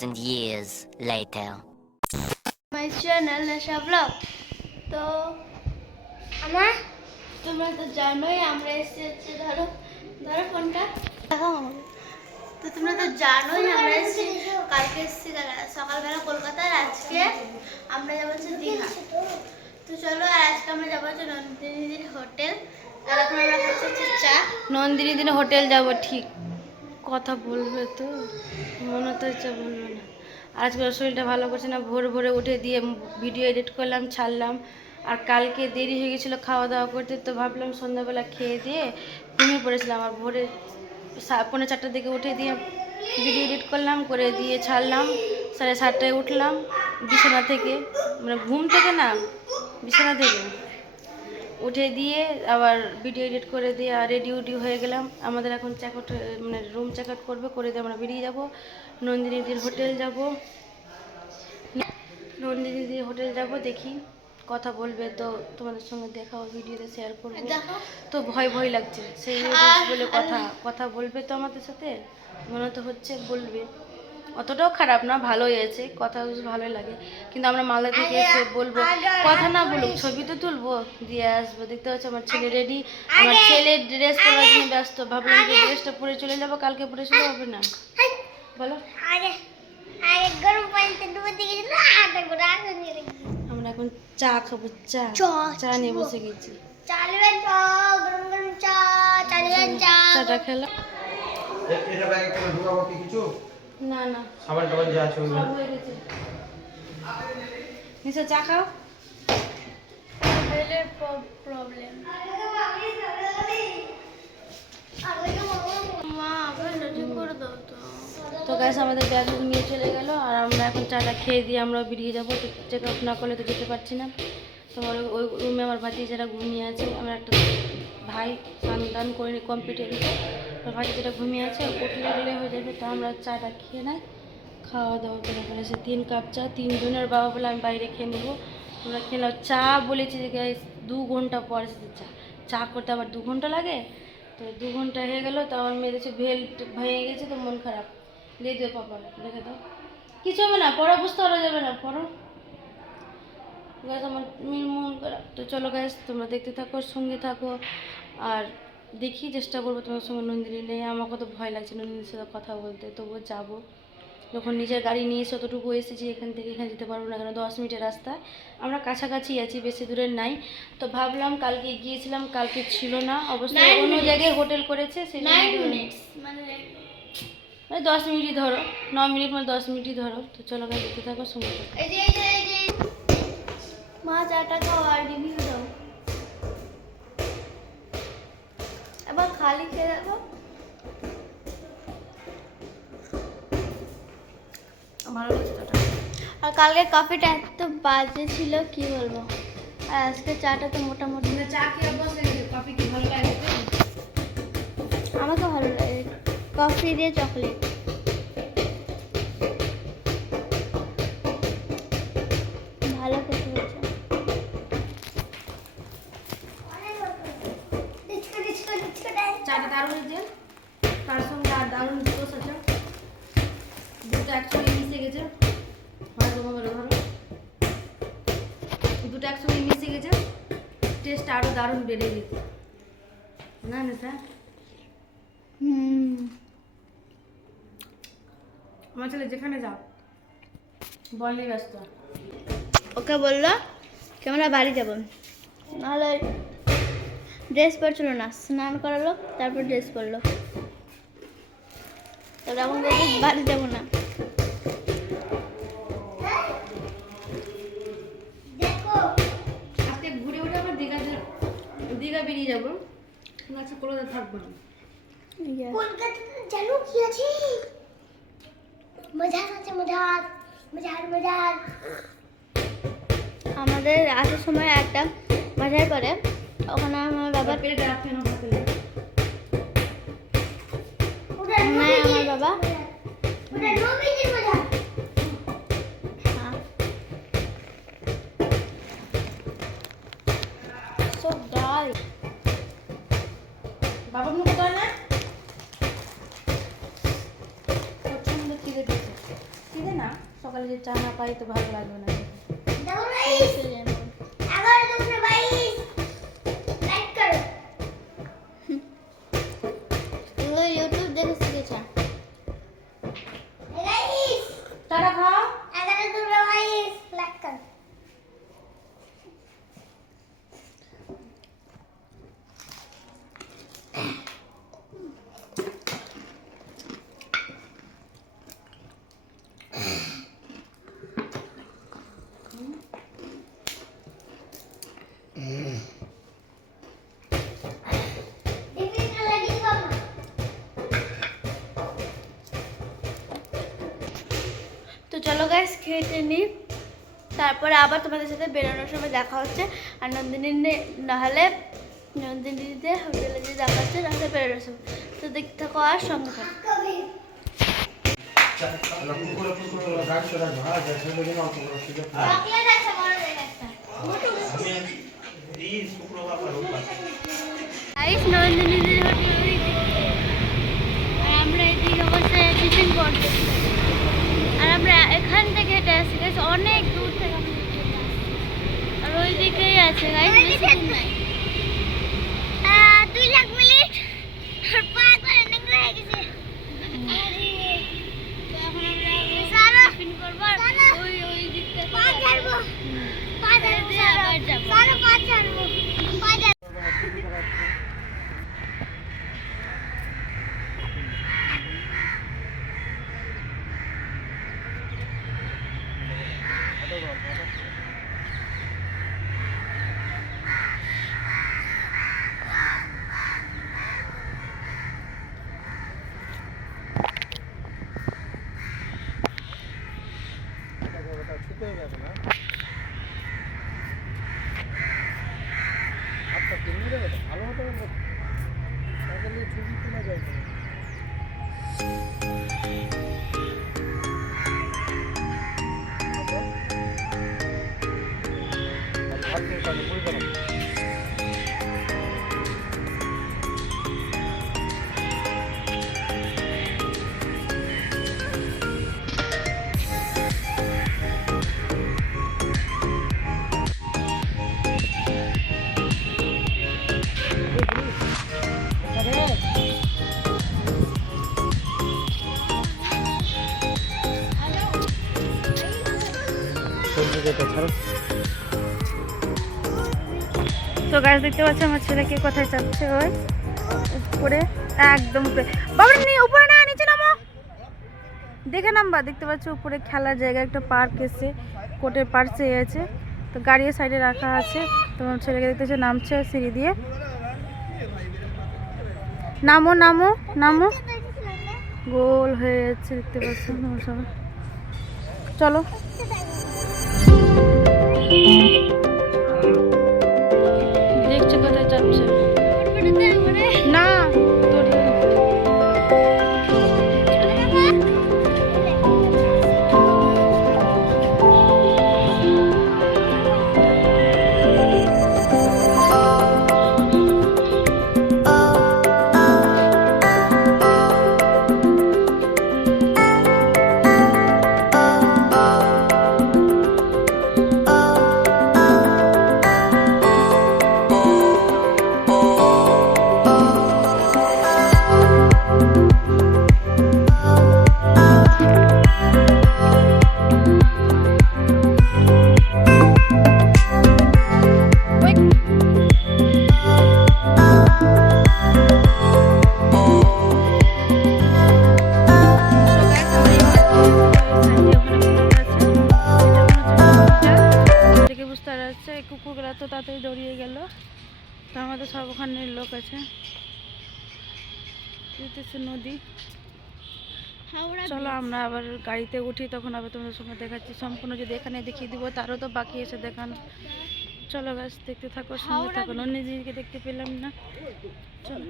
2,000 years later. My channel নেশা blog. তো আমার তোমরা তো জানোই আমরা এসেছি ধরো ধরো ফোনটা দেখাও আমাকে। তো তোমরা তো জানোই আমরা এসেছি কালকে এসেছি সকালবেলা কলকাতায়, আজকে আমরা যাবো হচ্ছে দীঘা। তো চলো, আর আজকে আমরা যাবো হচ্ছে নন্দিনীদির হোটেল। আর এখন আমরা খাচ্ছি হচ্ছে চা। নন্দিনীদির হোটেল যাবো, ঠিক কথা বলবে তো, মনে তো ইচ্ছা বলবে না। আজকে শরীরটা ভালো করছে না, ভোর ভোরে উঠে দিয়ে ভিডিও এডিট করলাম, ছাড়লাম। আর কালকে দেরি হয়ে গেছিলো খাওয়া দাওয়া করতে, তো ভাবলাম সন্ধ্যাবেলা খেয়ে দিয়ে ঘুমিয়ে পড়েছিলাম। আর ভোরে 4:45টার দিকে উঠে দিয়ে ভিডিও এডিট করলাম, করে দিয়ে ছাড়লাম। 7:30টায় উঠলাম বিছানা থেকে, মানে ঘুম থেকে না, বিছানা থেকে উঠে দিয়ে আবার ভিডিও এডিট করে দিয়ে আর রেডি উডি হয়ে গেলাম। আমাদের এখন চেকআউট, মানে রুম চেকআউট করবে, করে দিয়ে আমরা বেরিয়ে যাব, নন্দিনীদির হোটেল যাব। নন্দিনীদির হোটেল যাব, দেখি কথা বলবে তো তোমাদের সঙ্গে দেখাও, ভিডিওতে শেয়ার করবো। তো ভয় ভয় লাগছে, সেই বলে কথা বলবে তো আমাদের সাথে, মনে তো হচ্ছে বলবে। অতটাও খারাপ না, ভালোই আছে, কথা ভালোই লাগে। কিন্তু আমরা মালদা থেকে এসে বলবো, কথা না বলুক, ছবি তো তুলবো, দিয়ে আসবো। দেখতে হচ্ছে আমার ছেলে রেডি, আমার ছেলের ড্রেস পরার জন্য ব্যস্ত। ভাবলাম যে ড্রেসটা পরে চলে যাবো, কালকে পরে চলে হবে না, বলো। আমরা এখন চা খাবো, চা নিয়ে বসে গেছি। চাটা খেলাম। না না, খাবার দাবার যা আছে সব হয়ে গেছে। নিশা চা খাও। মোবাইলের প্রবলেম। মা আবার ঠিক করে দাও তো। তো গ্যাস আমাদের ব্যাগ নিয়ে চলে গেল, আর আমরা এখন চাটা খেয়ে দিয়ে আমরা বেরিয়ে যাবো। তো চেক আপ না করলে তো যেতে পারছি না। তোমার ওই রুমে আমার ভাতিজারা ঘুমিয়ে আছে। আমার একটা ভাই স্নান টান করে কমপ্লিট হয়ে গেছে, আমার ভাতিজারা ঘুমিয়ে আছে, উঠলে গেলে হয়ে যাবে। তো আমরা চাটা খেয়ে নাই, খাওয়া দাওয়া করে ফেলেছে। 3 কাপ চা, 3 জনের। বাবা বলে আমি বাইরে খেয়ে নেবো, তোমরা খেয়ে নাও। চা বলেছি যে গ্যাস 2 ঘন্টা পর এসেছে চা করতে, আবার 2 ঘন্টা লাগে। তো 2 ঘন্টা হয়ে গেলো, তো আমার মেয়ে দেখছে বেল্ট ভেঙে গেছে, তো মন খারাপ। দিয়ে দিও পাপা, রেখে দাও, কিছু হবে না, পড়া বুঝতে পারা যাবে না, পড়ো। গ্যাস আমার মন খারাপ। তো চলো গ্যাস, তোমরা দেখতে থাকো, সঙ্গে থাকো। আর দেখি, চেষ্টা করবো তোমার সঙ্গে নন্দিনী নেই। আমাকে তো ভয় লাগছে নন্দিনীর সাথে কথা বলতে, তবুও যাবো। যখন নিজের গাড়ি নিয়ে এসে অতটুকু এসেছি, এখান থেকে এখানে যেতে পারবো না, কেন 10 মিনিটের রাস্তা। আমরা কাছাকাছি আছি, বেশি দূরের নাই। তো ভাবলাম কালকে গিয়েছিলাম, কালকে ছিল না, অবশ্যই অন্য জায়গায় হোটেল করেছে, সেই মানে 10 মিনিটই ধরো, 9 মিনিট মানে 10 মিনিটই ধরো। তো চলো গাড়ি দেখতে থাকো, সময় থাকো। মা চাটা খাও আর রিভিউ দাও। এবার খালি খেয়ে দেখো, ভালো লাগছে চাটা। আর কালকে কফিটা এত বাজে ছিল কি বলবো, আর আজকে চাটা তো মোটামুটি। চা খেয়ে বসে গেছে, কফি কি ভালো লাগে? আমাকে ভালো লাগে, কফি দিয়ে চকলেট। ভালো খেতে হয়েছে। চাটা দারুণ হয়েছে, তার সঙ্গে আর দারুণ দুটো আছে, দুটো একসঙ্গে মিশে গেছে। ধরো, দুটো একসঙ্গে মিশে গেছে, টেস্ট আরো দারুণ বেড়ে গেছে না না স্যার। আমার ছেলে যেখানে যাও বললেই ব্যস্ত। ওকে বললো কি আমরা বাড়ি যাবো, নাহলে ড্রেস পরছিল না, স্নান করালো, তারপর ড্রেস পরলো। তারপর এখন বলছি বাড়ি যাবো না। আজকে ঘুরে উঠে আবার দীঘা বেরিয়ে যাবো, আজকে কলকাতা থাকবো না। কলকাতাতে জানো কি আছে, মজার আছে, মজার মজার মজার। আমাদের আসার সময় একটা বাজার করে, ওখানে আমার বাবা আমার বাবা সব ডাল বাবা মুখ করে না, প্রচন্ড খিদে দিয়েছে, খিদে না সকালে যে চা না পাই তো ভালো লাগবে না। ইউটিউব দেখে শিখেছে। চাটা খাও। তো চলো গাইস খেতে নিই, তারপরে আবার তোমাদের সাথে বেরোনোর সময় দেখা হচ্ছে। আর নাহলে নন্দিনীতে হোটেলে যে দেখা হচ্ছে তাহলে বেরোনোর সময়। তো দেখতে থাকো আর সঙ্গে থাকো। নন্দিনীদের হোটেল ওই দিকে, আর আমরা এদিকে বসে টিফিন করতেছি। আর আমরা এখান থেকে হেঁটে আসছি গাইস, অনেক দূর থেকে আমরা হেঁটে আসছি। আর ওই দিকেই আছে গাইস, বেশি দূর নাই। 2 লাখ মিনিট আর পা করে নিংড়ে হয়ে গেছে। তো এখন আমরা টিফিন করব, আর ওই দিক থেকে পা ছাড়বো, আবার যাবো। পা ছাড়বো, পা ছাড়বো। তো গাছ দেখতে পাচ্ছি আমার ছেলেকে কোথায় যাচ্ছে, ওই উপরে, একদম উপরে। বাবা নিয়ে উপরে না, নিচে নামো, দেখে নামবা। দেখতে পাচ্ছ উপরে খেলার জায়গা, একটা পার্ক এসে কোর্টের পার্সে আছে, তো গাড়ি সাইডে রাখা আছে। তোমার ছেলেকে দেখতেছে নামছে সিঁড়ি দিয়ে। নামো নামো নামো, গোল হয়ে যাচ্ছে দেখতে পাচ্ছ তোমার সবাই। চলো দেখছে কোথায় যাচ্ছে না কুকুরগুলা তো তাড়াতাড়ি দৌড়িয়ে গেল। তো আমাদের সব ওখানে লোক আছে, নদী। চলো আমরা আবার গাড়িতে উঠি, তখন আবার তোমাদের সঙ্গে দেখাচ্ছি সম্পূর্ণ। যদি এখানে দেখিয়ে দিব তারও তো বাকি এসে দেখানো। চলো গাছ দেখতে থাকো, সঙ্গে থাকো। নন্দিনীকে দেখতে পেলাম না, চলো।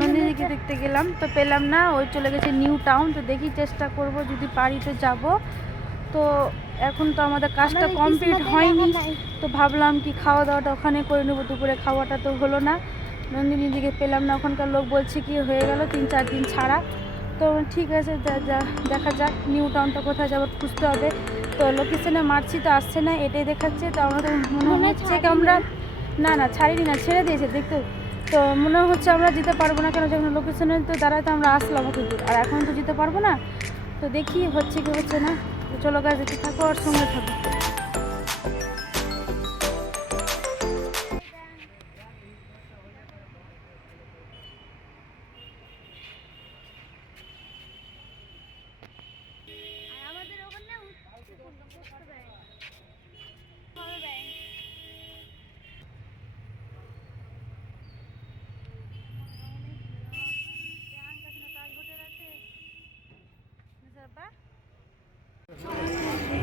নন্দিনীকে দেখতে গেলাম তো পেলাম না, ওই চলে গেছে নিউ টাউন। তো দেখি চেষ্টা করব, যদি পারি তো যাব। তো এখন তো আমাদের কাজটা কমপ্লিট হয়নি, তো ভাবলাম কি খাওয়া দাওয়াটা ওখানে করে নেবো। দুপুরে খাওয়াটা তো হলো না, নন্দিনী দিকে পেলাম না, ওখানকার লোক বলছে কি হয়ে গেল 3-4 দিন ছাড়া। তো ঠিক আছে, দেখা যাক নিউ টাউনটা কোথায় যাবো খুঁজতে হবে। তো লোকেশনে মারছি তো আসছে না, এটাই দেখাচ্ছে। তো আমরা তো মনে হচ্ছে কি আমরা না ছাড়িনি না, ছেড়ে দিয়েছে দেখতে। তো মনে হচ্ছে আমরা যেতে পারবো না, কেন যখন লোকেশনে তো দাঁড়াতে আমরা আসলাম অত দূর, আর এখন তো যেতে পারবো না। তো দেখি হচ্ছে কি হচ্ছে না। তো চলো গাছ যেতে থাকো আর সঙ্গে থাকো।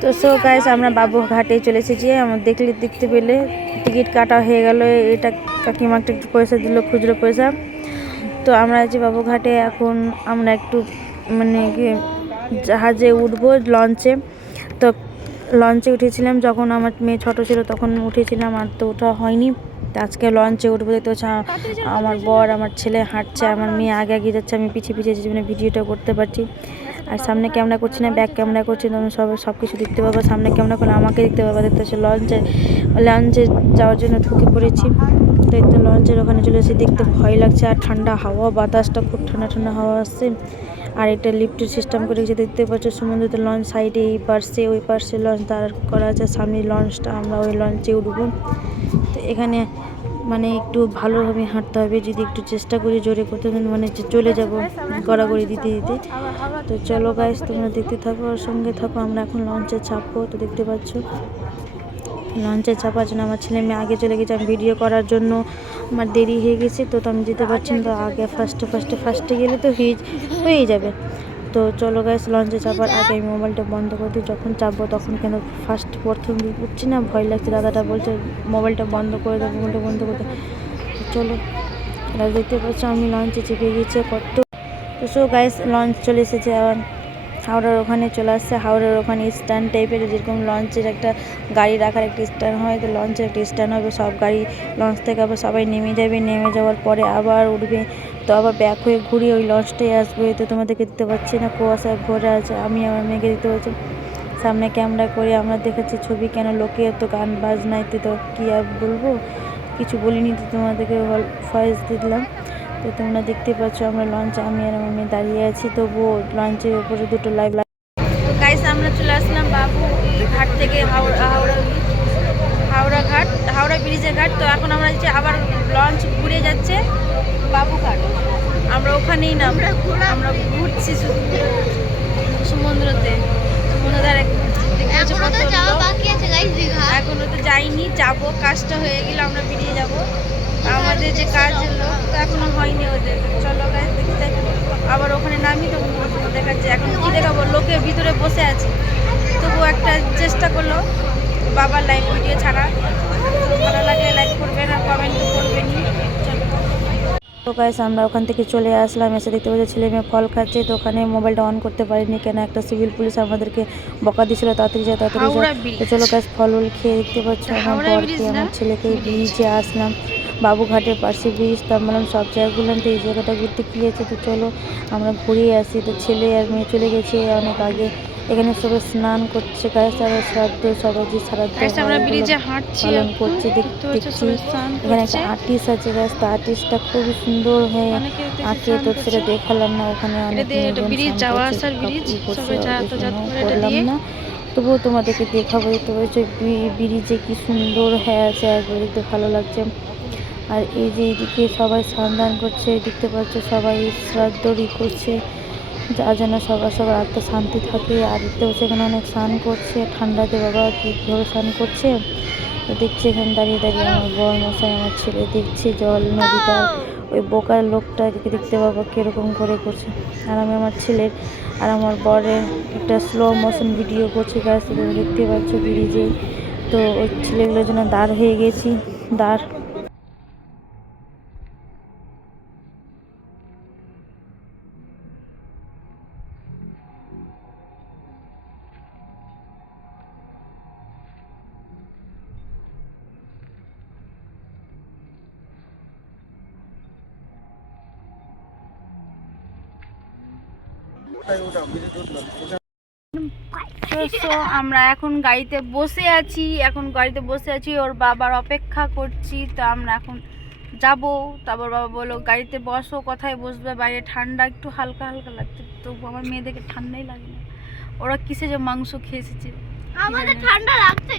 তো সো গাইস আমরা বাবুঘাটে চলে এসেছি। আমার দেখতে পেলে টিকিট কাটা হয়ে গেল। এটা কাকিমা একটু পয়সা দিল, খুচরো পয়সা। তো আমরা আছি বাবুঘাটে। এখন আমরা একটু মানে কি জাহাজে উঠবো, লঞ্চে। তো লঞ্চে উঠেছিলাম যখন আমার মেয়ে ছোট ছিল, তখন উঠেছিলাম, আর তো ওঠা হয়নি। তো আজকে লঞ্চে উঠবো। দেখতে হচ্ছে আমার বর, আমার ছেলে হাঁটছে, আমার মেয়ে আগে আগে যাচ্ছে, আমি পিছিয়ে পিছিয়ে যাচ্ছি, মানে ভিডিওটা করতে পারছি। আর সামনে ক্যামেরা করছি না, ব্যাক ক্যামেরা করছি। তুমি সব কিছু দেখতে পাবো। সামনে ক্যামেরা করলে আমাকে দেখতে পাবো। দেখতে হচ্ছে লঞ্চে যাওয়ার জন্য ঢুকে পড়েছি। তো এই তো লঞ্চের ওখানে চলে এসেছি। দেখতে ভয় লাগছে, আর ঠান্ডা হাওয়া, বাতাসটা খুব ঠান্ডা ঠান্ডা হাওয়া আসছে। আর এটা লিফটের সিস্টেম করে রেখেছে, দেখতে পাচ্ছ সমুদ্রতে লঞ্চ সাইডে এই পাশে ওই পাশে লঞ্চ দাঁড় করা আছে। সামনে লঞ্চটা, আমরা ওই লঞ্চে উঠবো। তো এখানে মানে একটু ভালোভাবে হাঁটতে হবে, যদি একটু চেষ্টা করি জোরে করতে মানে চলে যাব গড়াগড়ি দিতে দিতে। তো চলো গাইস তোমরা দেখতে থাকো আর সঙ্গে থাকো। আমরা এখন লঞ্চে চাপবো। তো দেখতে পাচ্ছ লঞ্চে চাপার জন্য আমার ছেলে মেয়ে আগে চলে গেছে। আমি ভিডিও করার জন্য আমার দেরি হয়ে গেছে, তো আমি যেতে পারছি না। তো আগে ফার্স্টে গেলে তো হয়েই যাবে। তো চলো গাইস লঞ্চে চাপার আগে আমি মোবাইলটা বন্ধ করে দিই। যখন চাপবো তখন কেন প্রথম উঠছি না, ভয় লাগছে। দাদাটা বলছে মোবাইলটা বন্ধ করে দাও, মোবাইলটা বন্ধ করে দাও। তো চলো দেখতে পাচ্ছ আমি লঞ্চে চেপে গিয়েছে কত। তো সো গাইস লঞ্চ চলে এসেছে, আবার হাওড়ার ওখানে চলে আসছে। হাওড়ার ওখানে স্ট্যান্ড টাইপের, যেরকম লঞ্চের একটা গাড়ি রাখার একটা স্ট্যান্ড হয়, তো লঞ্চের একটা স্ট্যান্ড হবে। সব গাড়ি লঞ্চ থেকে আবার সবাই নেমে যাবে, নেমে যাওয়ার পরে আবার উঠবে। তো আবার ব্যাক হয়ে ঘুরিয়ে ওই লঞ্চটাই আসবে। তো তোমাদেরকে দেখতে পাচ্ছি না, কুয়াশায় ভরে আছে। আমি আমার মেয়েকে দেখতে পাচ্ছি। সামনে ক্যামেরা করে আমরা দেখাচ্ছি ছবি, কেন লোকে এত গান বাজনাইতে, তো কী আর বলবো, কিছু বলিনি। তো তোমাদেরকে ভয়েস দিলাম। তো তোমরা দেখতে পাচ্ছ আমরা লঞ্চে, আমি আর আমার মেয়ে দাঁড়িয়ে আছি। তবুও লঞ্চের উপরে দুটো লাইভ। তো গাইস আমরা চলে আসলাম বাবু ঘাট থেকে, হাওড়া ঘাট, হাওড়া ব্রিজের ঘাট। তো এখন আমরা যাচ্ছি, আবার লঞ্চ ঘুরে যাচ্ছে বাবুঘাট। আমরা ওখানেই না, আমরা ঘুরছি সমুদ্রতে, সমুদ্রে এখনো তো যাইনি, যাবো। কাজটা হয়ে গেলে আমরা বেরিয়ে যাব। আমাদের যে কাজ লোক তো এখনো হয়নি ওদের। চলো গাইস দেখতে, আবার ওখানে নামি তো দেখাচ্ছে। এখন কি দেখাবো, লোকের ভিতরে বসে আছি, তবু একটা চেষ্টা করলো বাবার লাইভ ভিডিও ছাড়া। তো ভালো লাগলে লাইক করবেন আর কমেন্ট করবেনই। তো গাইস আমরা ওখান থেকে চলে আসলাম, এসে দেখতে পাচ্ছি ছেলে মেয়ে ফল খাচ্ছে। তো ওখানে মোবাইলটা অন করতে পারিনি, কেন একটা সিভিল পুলিশ আমাদেরকে বকা দিয়েছিল, তাড়াতাড়ি যায়। তো চলো গাইস ফল খেয়ে দেখতে পাচ্ছ আমার বরকে আমার ছেলেকে ব্রিজে আসলাম, বাবুঘাটের পাশে ব্রিজ। তো বললাম সব জায়গাগুলো তো এই জায়গাটা ঘুরতে কী আছে, তো চলো আমরা ঘুরিয়ে আসি। তো ছেলে আর মেয়ে চলে গেছে অনেক আগে। এখানে সবাই স্নান করছে, গায়ে সারা শ্রাদ্ধ, সবাই যে শ্রাদ্ধ পালন করছে দেখছি। এখানে একটা আর্টিস্ট আছে গাছ, তো আর্টিস্টটা খুবই সুন্দর হয়ে আঁকে। তো সেটা দেখালাম না, ওখানে অনেক করলাম না, তবুও তোমাদেরকে দেখাবো। দেখতে পাচ্ছ ব্রিজে কি সুন্দর হয়ে আছে, একবার দেখতে ভালো লাগছে। আর এই যে এইদিকে সবাই স্নান করছে, দেখতে পাচ্ছ সবাই শ্রাদ্ধ করছে, যার জন্য সবার আত্মা শান্তি থাকে। আর দেখতে পাচ্ছি এখানে অনেক স্নান করছে ঠান্ডাতে, বাবা কীভাবে স্নান করছে। তো দেখছি এখানে দাঁড়িয়ে দাঁড়িয়ে আমার বর মশাই আমার ছেলে দেখছি জল নদীটা, ওই বোকার লোকটাকে দেখতে পাবো কীরকম করে করছে। আর আমি আমার ছেলের আর আমার বরের একটা স্লো মোশন ভিডিও করছি গাছ, দেখতে পাচ্ছ ব্রিজে। তো ওই ছেলেগুলোর জন্য দাঁড় হয়ে গেছি, দাঁড়। তো আমরা এখন গাড়িতে বসে আছি, ওর বাবার অপেক্ষা করছি। তো আমরা এখন যাব। তারপর বাবা বললো গাড়িতে বসো, কোথায় বসবে, বাইরে ঠান্ডা একটু হালকা হালকা লাগছে। তো আমার মেয়েদেরকে ঠান্ডাই লাগে না। ওরা কিসে যে মাংস খেয়ে এসেছে, আমাদের ঠান্ডা লাগছে।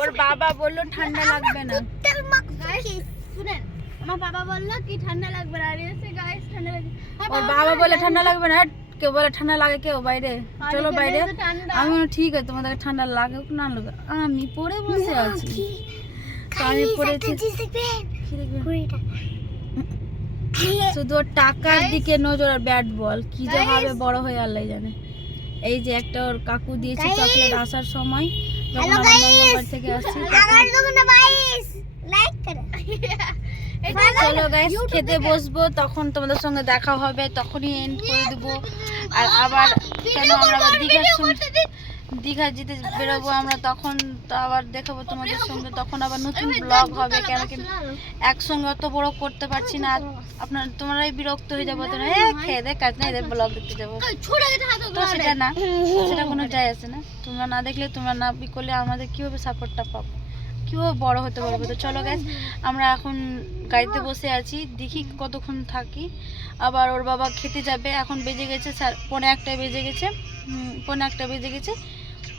ওর বাবা বললো ঠান্ডা লাগবে না। শুনেন, আমার বাবা বললো কি ঠান্ডা লাগবে না, আর এসে গাইস ঠান্ডা লাগবে। ওর বাবা বলে ঠান্ডা লাগবে না। কেউ বলে ঠান্ডা লাগে, কেউ বাইরে চলো বাইরে। আমি বললাম ঠিক আছে, তোমাদেরকে ঠান্ডা লাগুক না লাগুক, আমি পরে বসে আছি। তো আমি পড়েছি শুধু ওর টাকার দিকে নজর। আর ব্যাট বল কি যে হবে বড় হয়ে আল্লাহ জানে। এই যে একটা ওর কাকু দিয়েছে চকলেট আসার সময়, যখন আমরা মঙ্গলবার থেকে আসছি। চলো গাইস খেতে বসবো, তখন তোমাদের সঙ্গে দেখা হবে, তখনই এন্ড করে দেবো। আর আবার কেন আমরা আবার দীঘা যেতে বেরোবো আমরা, তখন তো আবার দেখাবো তোমাদের সঙ্গে। তখন আবার নতুন ব্লগ হবে, কেন কি একসঙ্গে অত বড় করতে পারছি না। তোমরাই বিরক্ত হয়ে যাবো, তো খেয়ে দেখ কাজ না, এদের ব্লগ দেখতে যাবো। তো সেটা না, সেটা কোনো যায় আসে না। তোমরা না দেখলে, তোমরা না করলে আমাদের কীভাবে সাপোর্টটা পাবো, কীভাবে বড় হতে পারবো। তো চলো গাইস, আমরা এখন গাড়িতে বসে আছি, দেখি কতক্ষণ থাকি। আবার ওর বাবা খেতে যাবে, এখন বেজে গেছে 1:45 বেজে গেছে, 1:45 বেজে গেছে।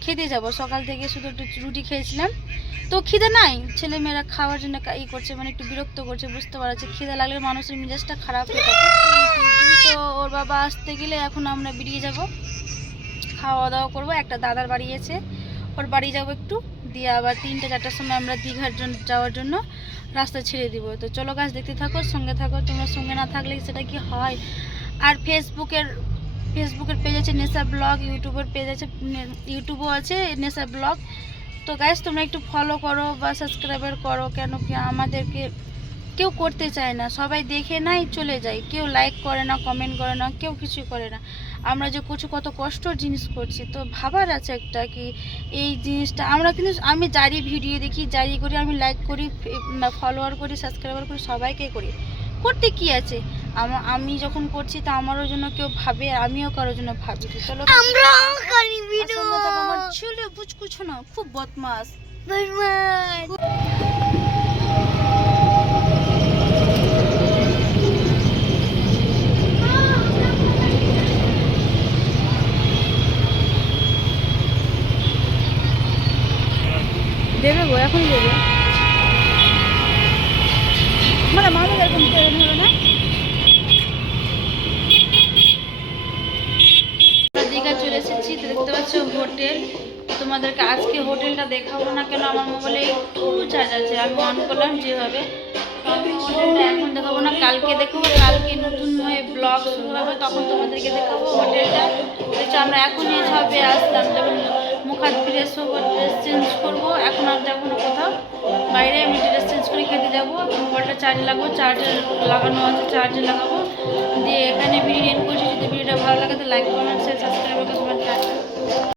খেতে যাব। সকাল থেকে শুধু একটু রুটি খেয়েছিলাম, তো খিদে নাই। ছেলেমেয়েরা খাওয়ার জন্য করছে, মানে একটু বিরক্ত করছে, বুঝতে পারছে। খিদে লাগলে মানুষের মেজাজটা খারাপ হয়ে থাকে। তো ওর বাবা আসতে গেলে এখন আমরা বেরিয়ে যাব, খাওয়া দাওয়া করবো। একটা দাদার বাড়ি আছে, ওর বাড়ি যাব একটু, দিয়ে আবার 3-4টার সময় আমরা দীঘার যাওয়ার জন্য রাস্তা ছেড়ে দিব। তো চলো গাছ দেখতে থাকো, সঙ্গে থাকো। তোমরা সঙ্গে না থাকলে সেটা কি হয়। আর ফেসবুকের পেজ আছে নেশা ব্লগ, ইউটিউবের পেজ আছে, ইউটিউবও আছে নেশা ব্লগ। তো গাইস তোমরা একটু ফলো করো বা সাবস্ক্রাইবার করো, কেন কি আমাদেরকে কেউ করতে চায় না, সবাই দেখে নাই চলে যায়, কেউ লাইক করে না, কমেন্ট করে না, কেউ কিছু করে না। আমরা যে কত কষ্টর জিনিস করছি, তো ভাবার আছে একটা কি এই জিনিসটা আমরা কিন্তু, আমি যারই ভিডিও দেখি, যারই করি, আমি লাইক করি, ফলোয়ার করি, সাবস্ক্রাইবার করি, সবাইকে করি। করতে কি আছে, আমি যখন করছি তা আমারও জন্য কেউ ভাবে, আমিও কারোর জন্য ভাবি। চলো আমার ছেলে বুঝকুছো না, খুব বদমাস। দেবে গো, এখনই দেবে। মানে মামা এরকম হলো না। দীঘা চলে এসেছি, দেখতে পাচ্ছ হোটেল। তোমাদেরকে আজকে হোটেলটা দেখাবো না, কেন আমার মোবাইলে একটু চার্জ আছে, আমি অন করলাম যেভাবে। আমি হোটেলটা এখন দেখাবো না, কালকে দেখাবো। কালকে নতুন হয়ে ব্লগ শুরু হবে, তখন তোমাদেরকে দেখাবো হোটেলটা। দেখছো আমরা এখনই এসবে আসলাম, যখন মুখ হাত ফ্রেশ হবো, ড্রেস চেঞ্জ করবো। এখন আর যাবো না কোথাও বাইরে, আমি ড্রেস চেঞ্জ করে খেতে যাবো। মোবাইলটা চার্জ লাগাবো, চার্জে লাগানো আছে, চার্জে লাগাবো। দিয়ে এখানে ভিডিও এন্ড করছি। যদি ভিডিওটা ভালো লাগে তো লাইক কমেন্ট শেয়ার সাবস্ক্রাইব